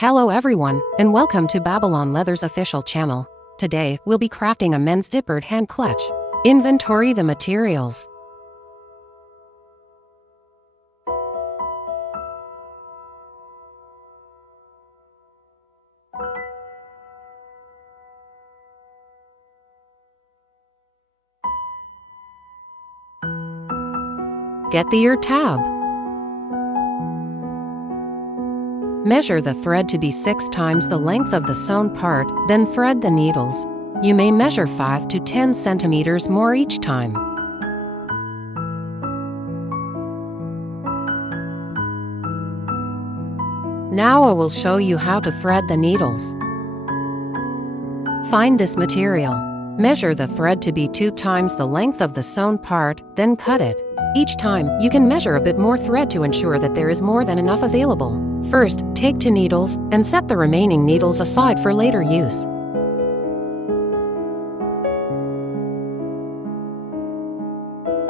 Hello everyone, and welcome to Babylon Leather's official channel. Today, we'll be crafting a men's zippered hand clutch. Inventory the materials. Get the ear tab. Measure the thread to be 6 times the length of the sewn part, then thread the needles. You may measure 5 to 10 centimeters more each time. Now I will show you how to thread the needles. Find this material. Measure the thread to be 2 times the length of the sewn part, then cut it. Each time, you can measure a bit more thread to ensure that there is more than enough available. First, take 2 needles and set the remaining needles aside for later use.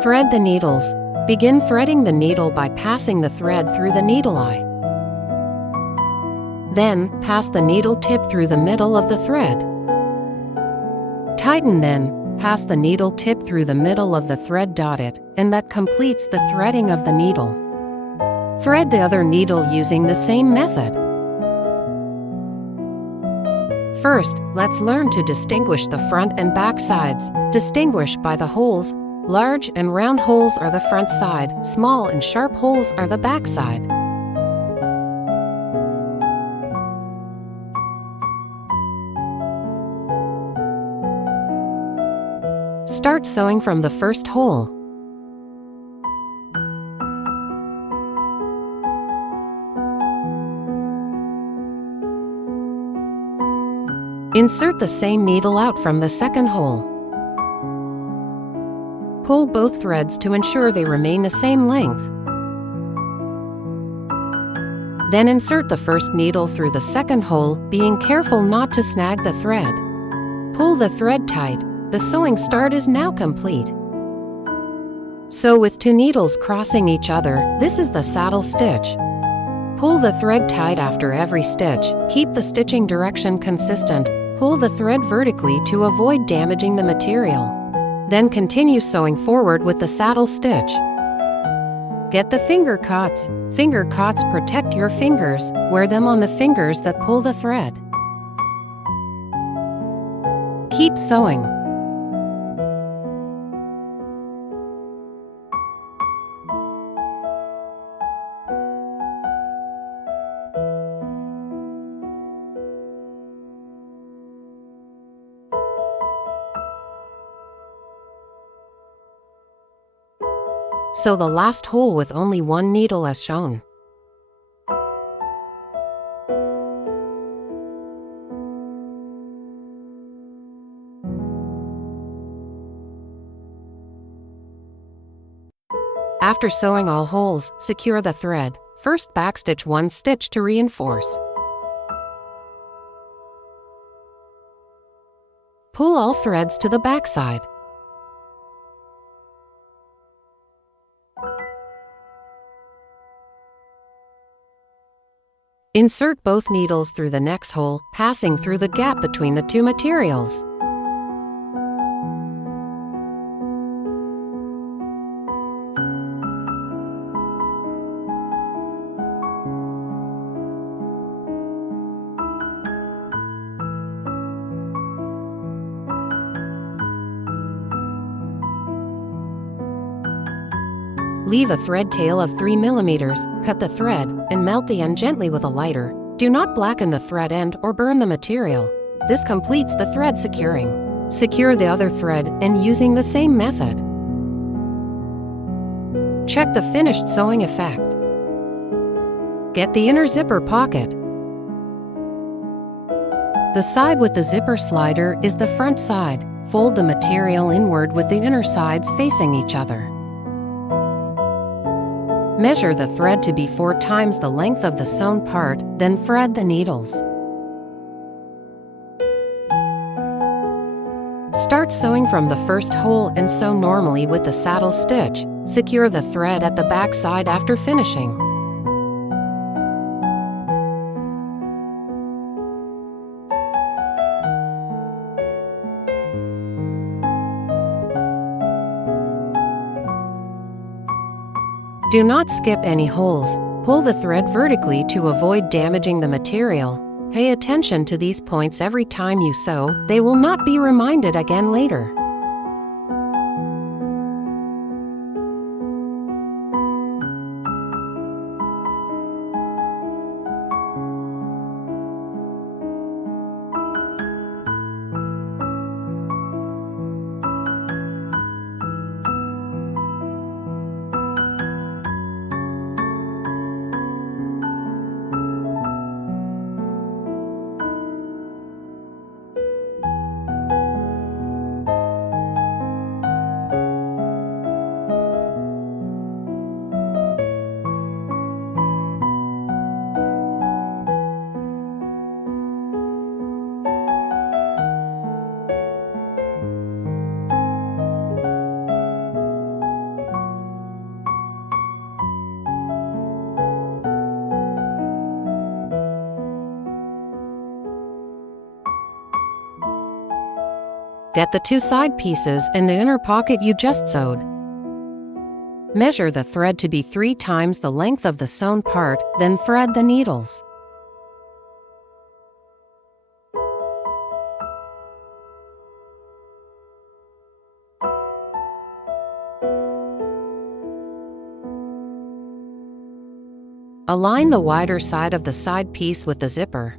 Thread the needles. Begin threading the needle by passing the thread through the needle eye. Then, pass the needle tip through the middle of the thread. Tighten then. Pass the needle tip through the middle of the thread dotted, and that completes the threading of the needle. Thread the other needle using the same method. First, let's learn to distinguish the front and back sides. Distinguish by the holes. Large and round holes are the front side, small and sharp holes are the back side. Start sewing from the first hole. Insert the same needle out from the second hole. Pull both threads to ensure they remain the same length. Then insert the first needle through the second hole, being careful not to snag the thread. Pull the thread tight. The sewing start is now complete. Sew with 2 needles crossing each other. This is the saddle stitch. Pull the thread tight after every stitch. Keep the stitching direction consistent. Pull the thread vertically to avoid damaging the material. Then continue sewing forward with the saddle stitch. Get the finger cots. Finger cots protect your fingers. Wear them on the fingers that pull the thread. Keep sewing. Sew the last hole with only 1 needle as shown. After sewing all holes, secure the thread. First backstitch 1 stitch to reinforce. Pull all threads to the back side. Insert both needles through the next hole, passing through the gap between the 2 materials. Leave a thread tail of 3 mm, cut the thread, and melt the end gently with a lighter. Do not blacken the thread end or burn the material. This completes the thread securing. Secure the other thread and using the same method. Check the finished sewing effect. Get the inner zipper pocket. The side with the zipper slider is the front side. Fold the material inward with the inner sides facing each other. Measure the thread to be 4 times the length of the sewn part, then thread the needles. Start sewing from the first hole and sew normally with the saddle stitch. Secure the thread at the back side after finishing. Do not skip any holes. Pull the thread vertically to avoid damaging the material. Pay attention to these points every time you sew. They will not be reminded again later. Get the two side pieces in the inner pocket you just sewed. Measure the thread to be 3 times the length of the sewn part, then thread the needles. Align the wider side of the side piece with the zipper.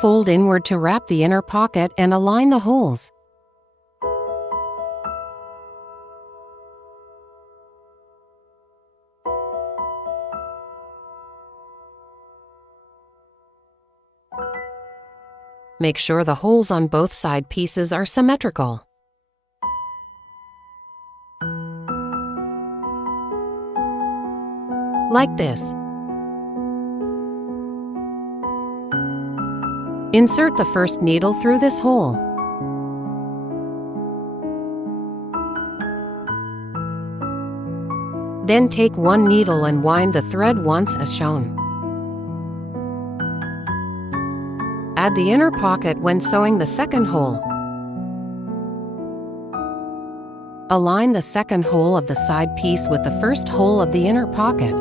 Fold inward to wrap the inner pocket and align the holes. Make sure the holes on both side pieces are symmetrical. Like this. Insert the first needle through this hole. Then take one needle and wind the thread once as shown. Add the inner pocket when sewing the second hole. Align the second hole of the side piece with the first hole of the inner pocket.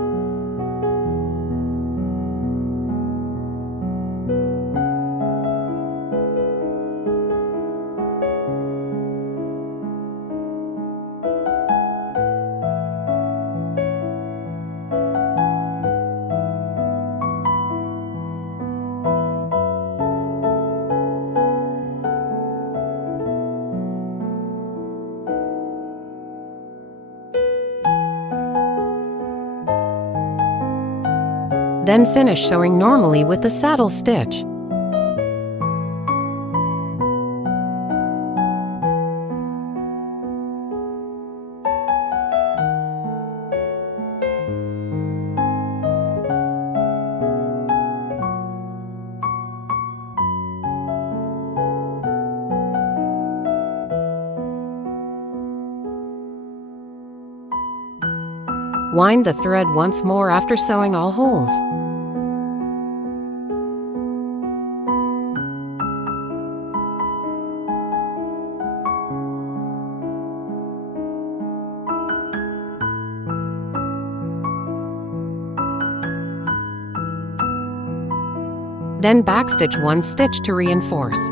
Then finish sewing normally with the saddle stitch. Wind the thread once more after sewing all holes. Then backstitch one stitch to reinforce.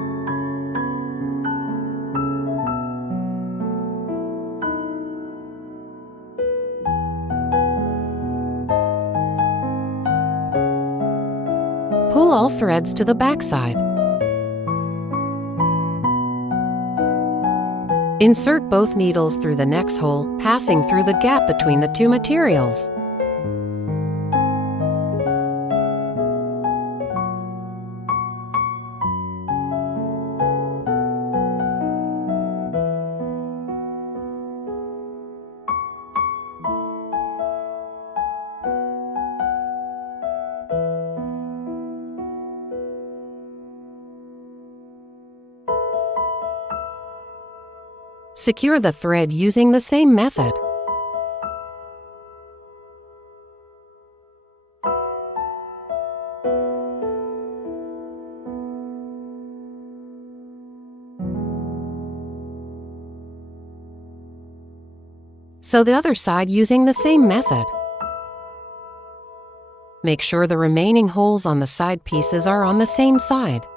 Pull all threads to the back side. Insert both needles through the next hole, passing through the gap between the two materials. Secure the thread using the same method. Sew the other side using the same method. Make sure the remaining holes on the side pieces are on the same side.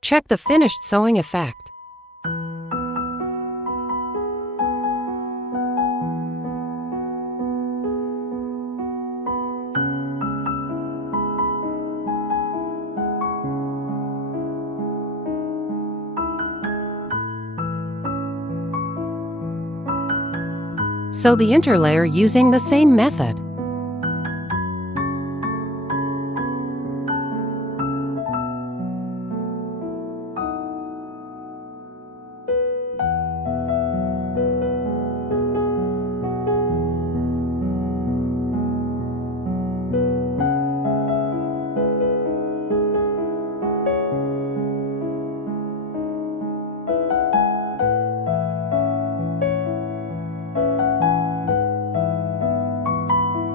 Check the finished sewing effect. Sew the interlayer using the same method.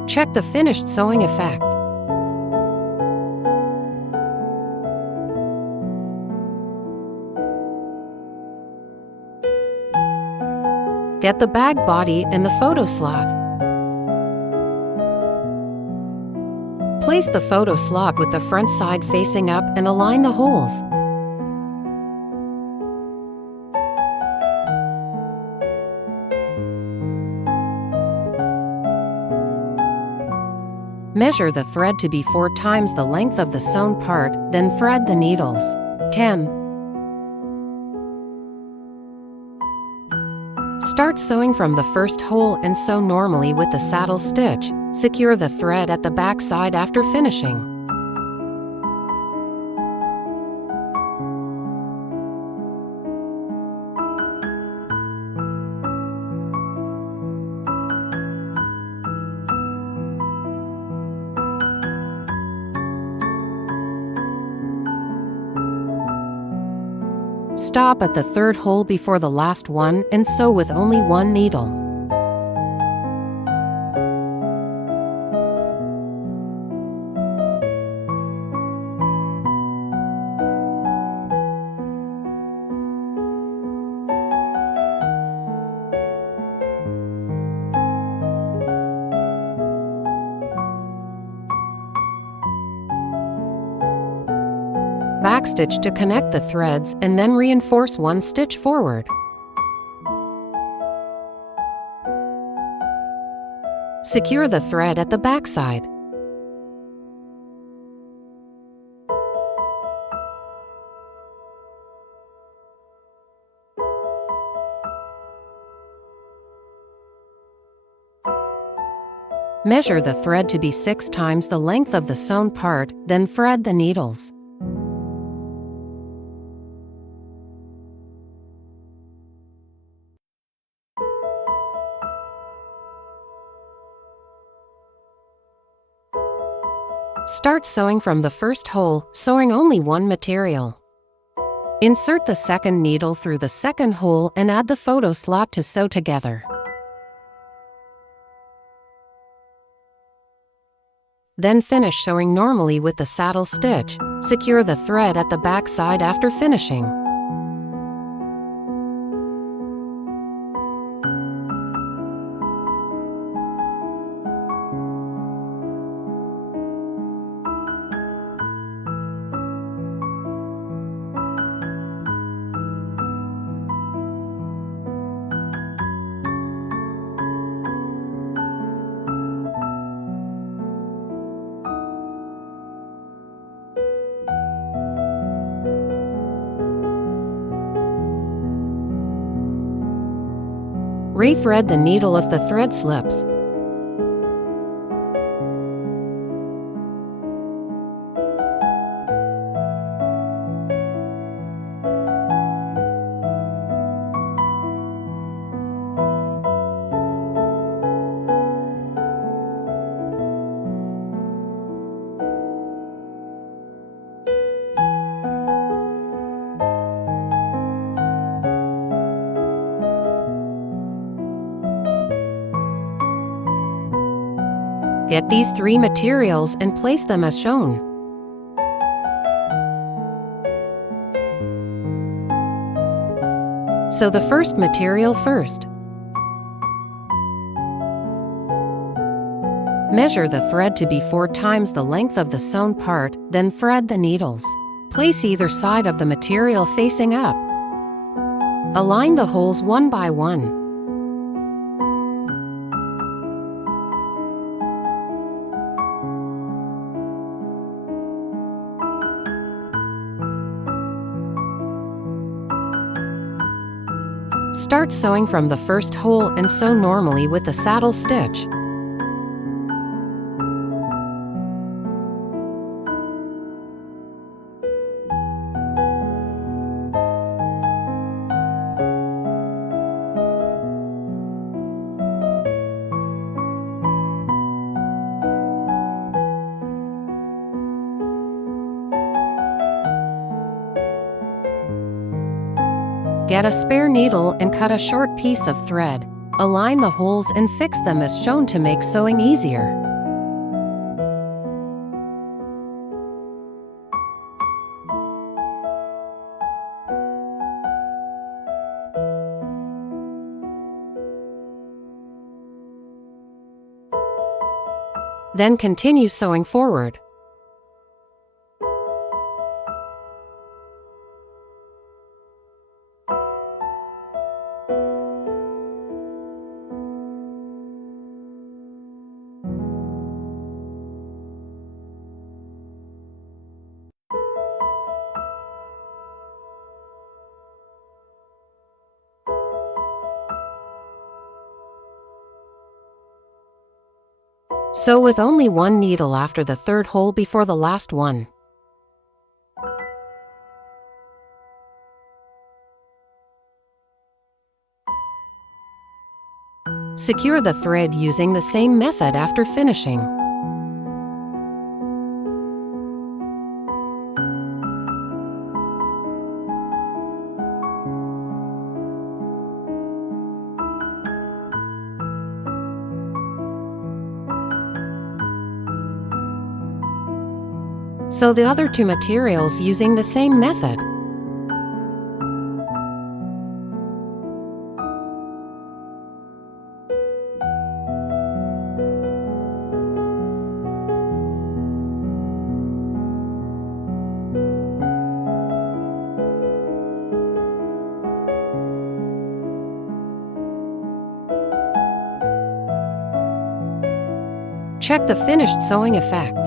Check the finished sewing effect. Get the bag body in the photo slot. Place the photo slot with the front side facing up and align the holes. Measure the thread to be 4 times the length of the sewn part, then thread the needles. 10. Start sewing from the first hole and sew normally with the saddle stitch. Secure the thread at the back side after finishing. Stop at the third hole before the last one and sew with only one needle. Backstitch to connect the threads and then reinforce 1 stitch forward. Secure the thread at the back side. Measure the thread to be 6 times the length of the sewn part, then thread the needles. Start sewing from the first hole, sewing only one material. Insert the second needle through the second hole and add the photo slot to sew together. Then finish sewing normally with the saddle stitch. Secure the thread at the back side after finishing. Rethread the needle if the thread slips. Get these 3 materials and place them as shown. Sew the first material first. Measure the thread to be 4 times the length of the sewn part, then thread the needles. Place either side of the material facing up. Align the holes one by one. Start sewing from the first hole and sew normally with the saddle stitch. Get a spare needle and cut a short piece of thread. Align the holes and fix them as shown to make sewing easier. Then continue sewing forward. Sew with only 1 needle after the 3rd hole before the last one. Secure the thread using the same method after finishing. Sew the other 2 materials using the same method. Check the finished sewing effect.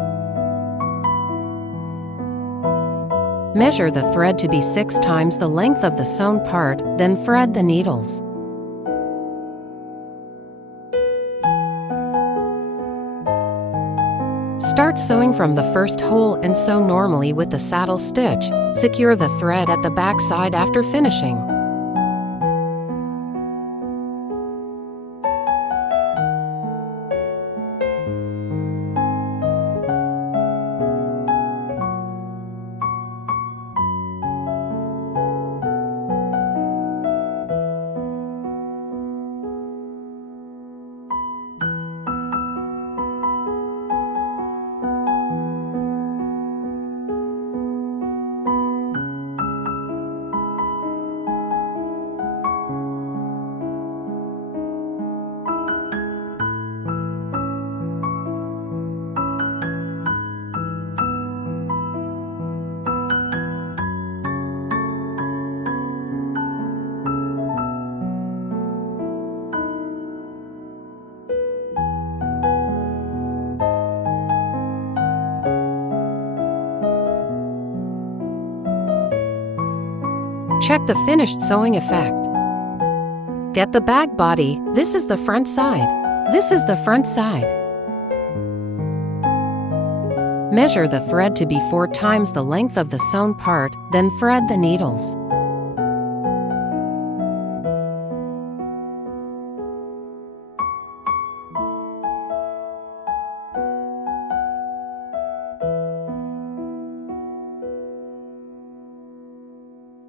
Measure the thread to be 6 times the length of the sewn part, then thread the needles. Start sewing from the first hole and sew normally with the saddle stitch. Secure the thread at the back side after finishing. Check the finished sewing effect. Get the bag body. This is the front side. This is the front side. Measure the thread to be 4 times the length of the sewn part, then thread the needles.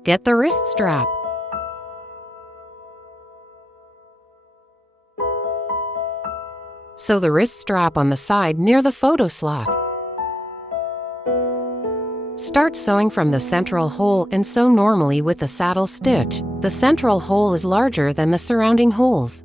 Get the wrist strap. Sew the wrist strap on the side near the photo slot. Start sewing from the central hole and sew normally with the saddle stitch. The central hole is larger than the surrounding holes.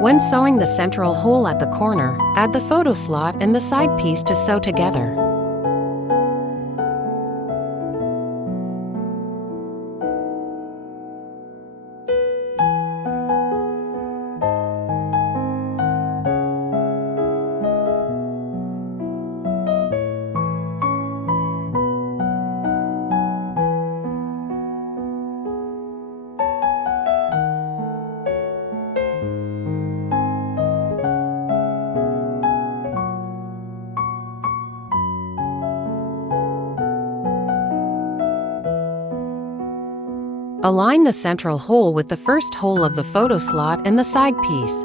When sewing the central hole at the corner, add the photo slot and the side piece to sew together. Align the central hole with the first hole of the photo slot and the side piece.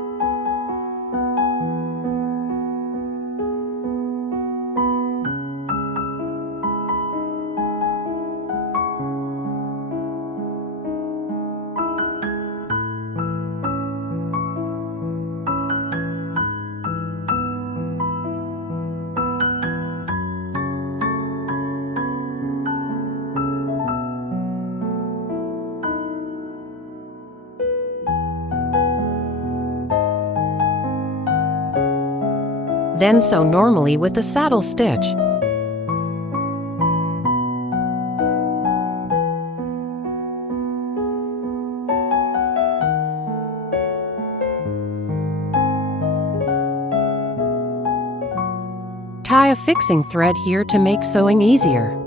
Then sew normally with the saddle stitch. Tie a fixing thread here to make sewing easier.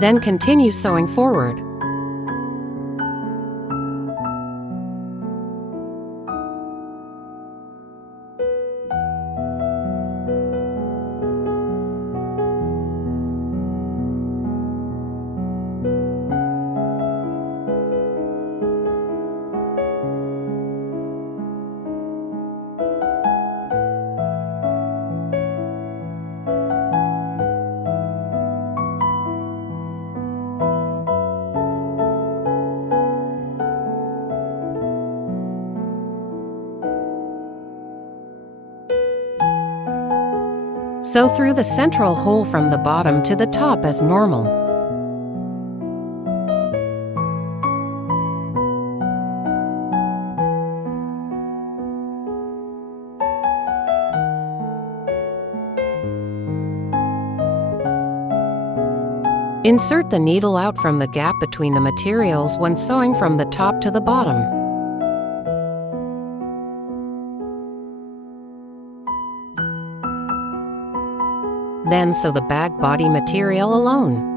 Then continue sewing forward. Sew through the central hole from the bottom to the top as normal. Insert the needle out from the gap between the materials when sewing from the top to the bottom. Then sew the bag body material alone.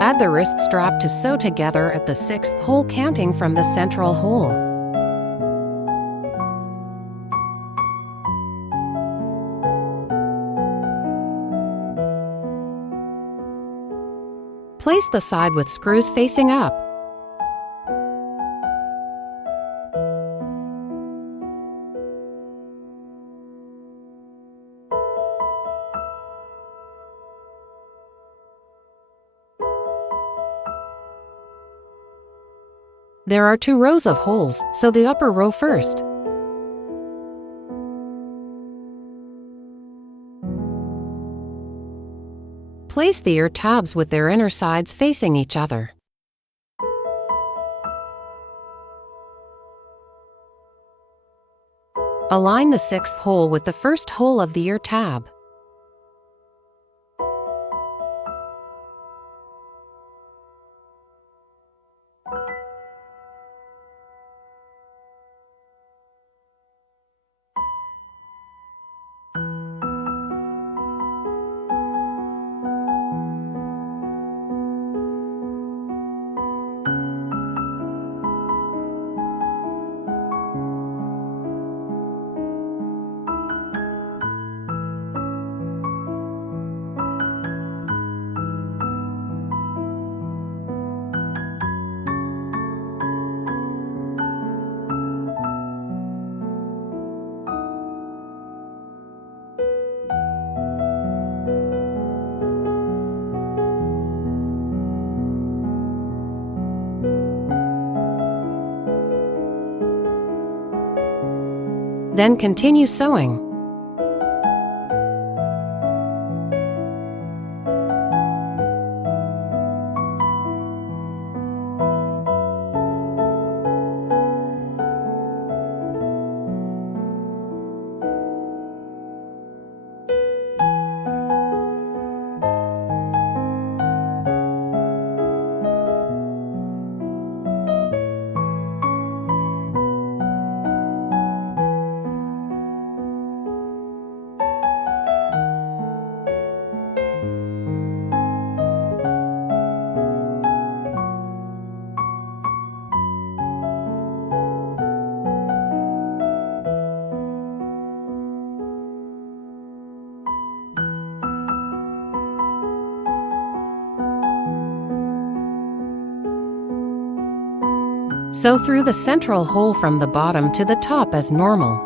Add the wrist strap to sew together at the 6th hole, counting from the central hole. Place the side with screws facing up. There are 2 rows of holes, sew the upper row first. Place the ear tabs with their inner sides facing each other. Align the 6th hole with the 1st hole of the ear tab. Then continue sewing. Sew through the central hole from the bottom to the top as normal.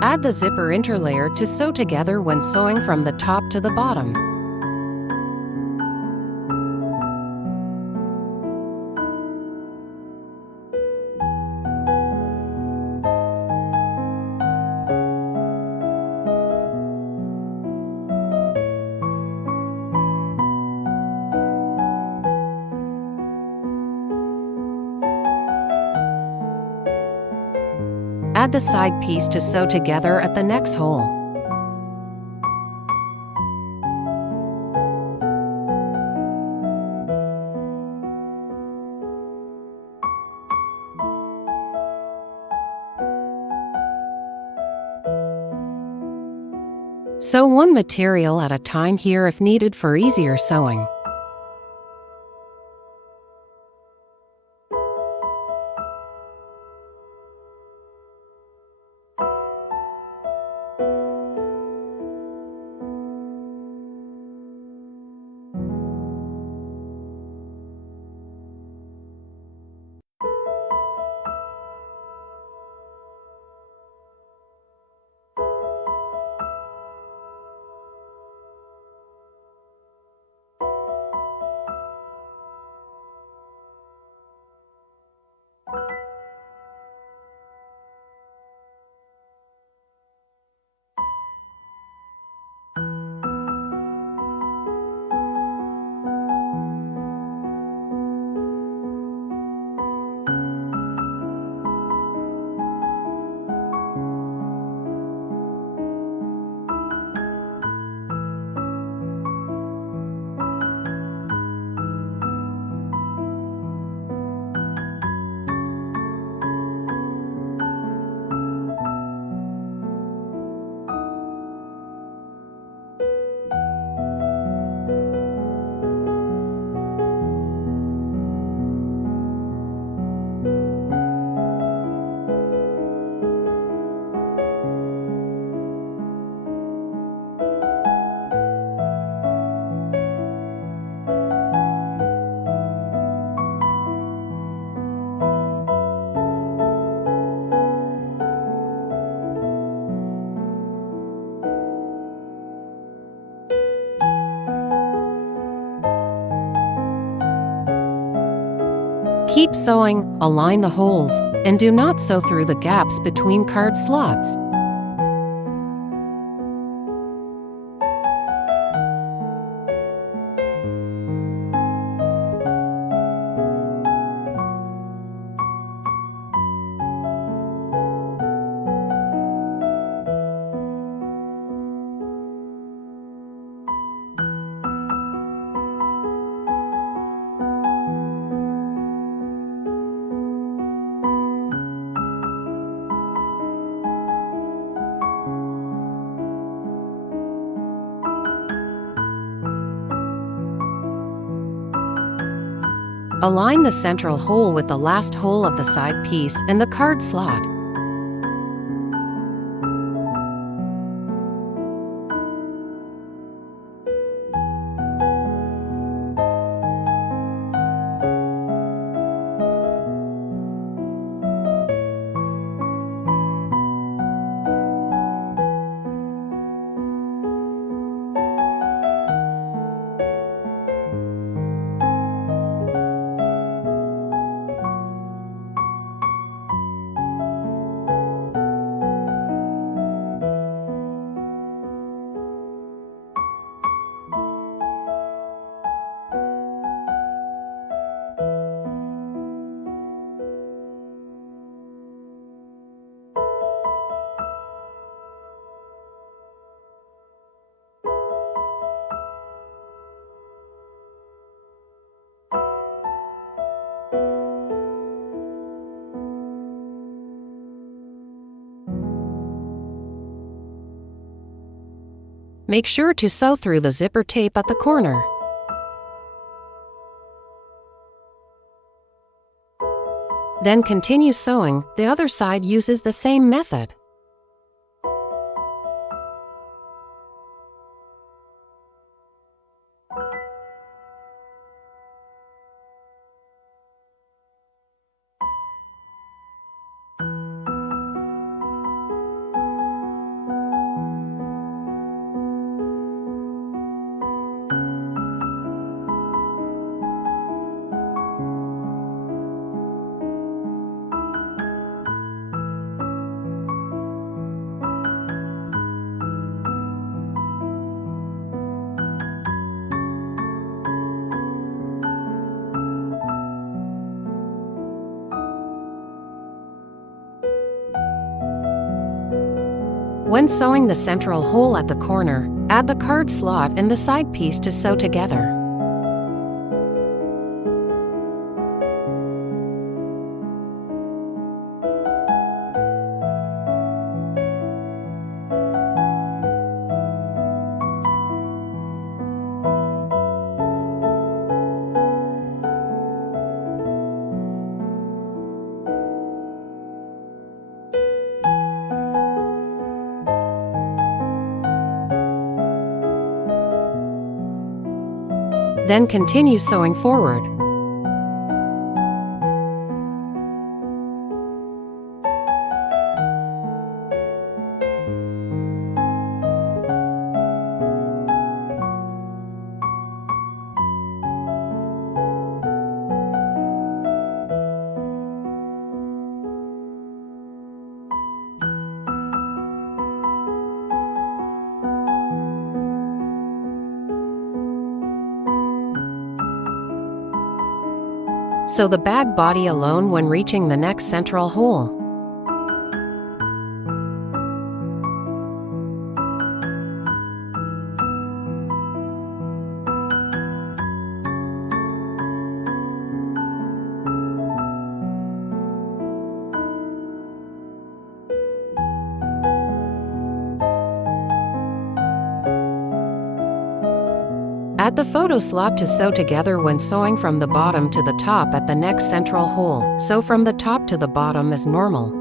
Add the zipper interlayer to sew together when sewing from the top to the bottom. Add the side piece to sew together at the next hole. Sew one material at a time here if needed for easier sewing. Keep sewing, align the holes, and do not sew through the gaps between card slots. Align the central hole with the last hole of the side piece and the card slot. Make sure to sew through the zipper tape at the corner. Then continue sewing. The other side uses the same method. When sewing the central hole at the corner, add the card slot and the side piece to sew together. Then continue sewing forward. Sew the bag body alone when reaching the next central hole. Add the photo slot to sew together when sewing from the bottom to the top at the next central hole. Sew from the top to the bottom as normal.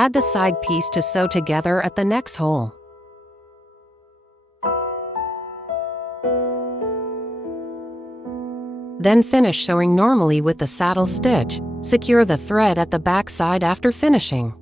Add the side piece to sew together at the next hole. Then finish sewing normally with the saddle stitch. Secure the thread at the back side after finishing.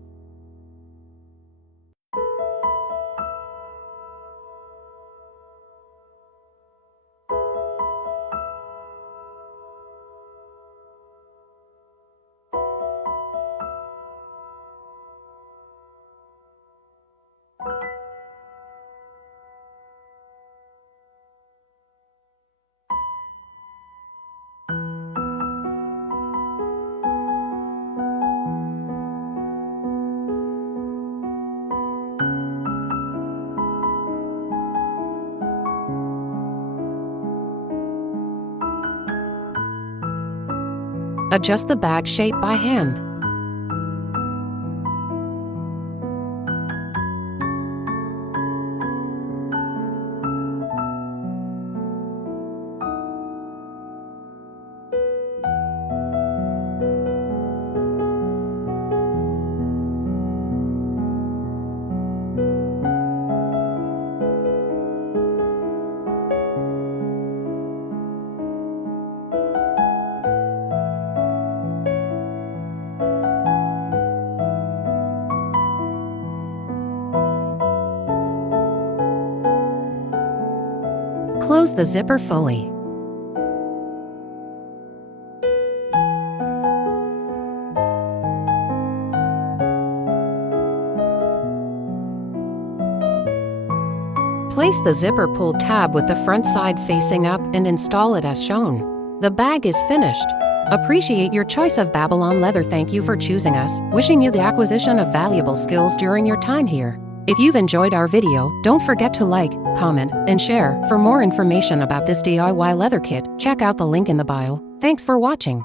Adjust the bag shape by hand. Close the zipper fully. Place the zipper pull tab with the front side facing up and install it as shown. The bag is finished. Appreciate your choice of Babylon leather. Thank you for choosing us. Wishing you the acquisition of valuable skills during your time here. If you've enjoyed our video, don't forget to like, comment, and share. For more information about this DIY leather kit, check out the link in the bio. Thanks for watching.